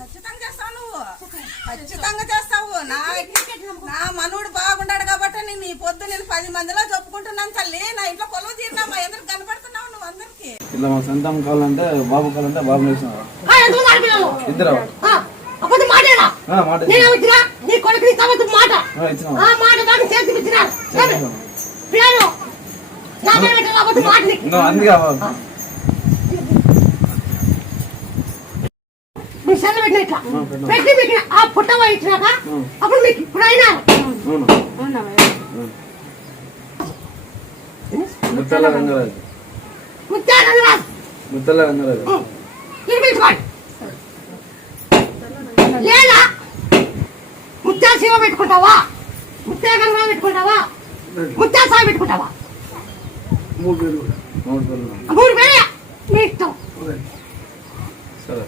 ఖచ్చితంగా చేస్తావు నువ్వు, ఖచ్చితంగా చేస్తావు. నా మనవుడు బాగుండాడు కాబట్టి నేను ఈ పొద్దు నేను 10 మందిలో చెప్పుకుంటున్నాను తల్లి. నా ఇంట్లో కొలువు తీరినామా, ఎందుకు కనపడుతున్నావు నువ్వు అందరికి? ఇలా మా సొంతం కావాలంటే బాబు కావాలంటే బాబు ఇద్దరు అందుకే పెట్టి మీకు ఆ పుట్ట ఇచ్చినాక అప్పుడు మీకు ఇప్పుడు అయినా ముత్తల రంగరాజు లేదా ముత్యాల శివ పెట్టుకుంటావా, ముత్యాల గంగా పెట్టుకుంటావా, ముత్యాల సాయి పెట్టుకుంటావా? 3 పేరు 3 పేరే మీ ఇష్టం. సరే.